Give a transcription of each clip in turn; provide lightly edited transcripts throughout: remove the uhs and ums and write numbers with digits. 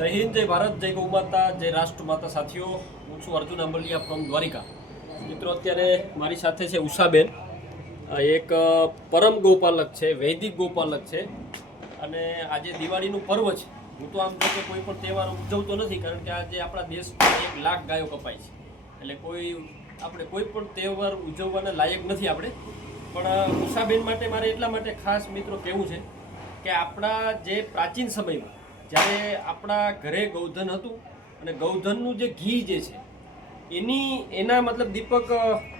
જય હિન્દ, જય ભારત, જય ગૌ માતા, જય રાષ્ટ્ર માતા. સાથીઓ, હું છું અર્જુન આંબલિયા ફ્રોમ દ્વારિકા. મિત્રો, અત્યારે મારી સાથે છે ઉષાબેન. એક પરમ ગોપાલક છે, વૈદિક ગોપાલક છે. અને આજે દિવાળીનું પર્વ છે. હું તો આમ જો કે કોઈ પણ તહેવાર ઉજવતો નથી, કારણ કે આજે આપણા દેશમાં 1 લાખ ગાયો કપાય છે. એટલે આપણે કોઈ પણ તહેવાર ઉજવવાના લાયક નથી આપણે. પણ ઉષાબેન માટે મારે એટલા માટે ખાસ મિત્રો કહેવું છે કે આપણા જે પ્રાચીન સમયમાં જ્યારે આપણા ઘરે ગૌધન હતું અને ગૌધનનું જે ઘી જે છે એના મતલબ દીપક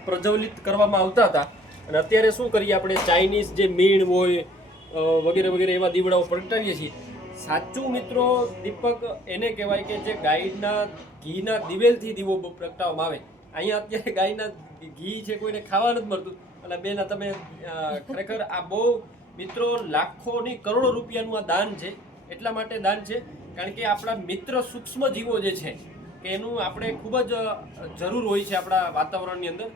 પ્રજ્વલિત કરવામાં આવતા હતા. અને અત્યારે શું કરીએ આપણે, ચાઇનીઝ જે મીણ હોય વગેરે વગેરે એવા દીવડાઓ પ્રગટાવીએ છીએ. સાચું મિત્રો દીપક એને કહેવાય કે જે ગાયના ઘીના દિવેલથી દીવો પ્રગટાવવામાં આવે. અહીંયા અત્યારે ગાયના ઘી છે કોઈને ખાવા નથી મળતું. અને બેન, તમે ખરેખર આ બહુ મિત્રો લાખોની કરોડો રૂપિયાનું આ દાન છે. એટલા માટે દાન છે કારણ કે આપણા મિત્ર સૂક્ષ્મ જીવો જે છે કે એનું આપણે ખૂબ જ જરૂર હોય છે આપણા વાતાવરણની અંદર.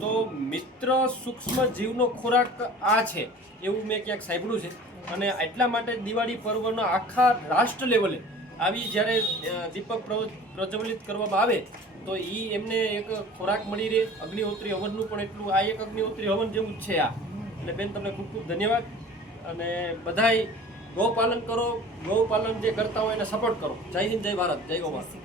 તો મિત્ર સૂક્ષ્મ જીવનો ખોરાક આ છે એવું મેં ક્યાંક સાંભળ્યું છે. અને એટલા માટે દિવાળી પર્વનો આખા રાષ્ટ્ર લેવલે આવી જ્યારે દીપક પ્રજ્વલિત કરવામાં આવે તો એમને એક ખોરાક મળી રહે. અગ્નિહોત્રી હવનનું પણ એટલું, આ એક અગ્નિહોત્રી હવન જેવું જ છે આ. એટલે બેન, તમને ખૂબ ખૂબ ધન્યવાદ. અને બધાય ગૌપાલન કરો, ગૌપાલન જે કરતા હોય એને સપોર્ટ કરો. જય હિન્દ, જય ભારત, જય ગૌ માતા.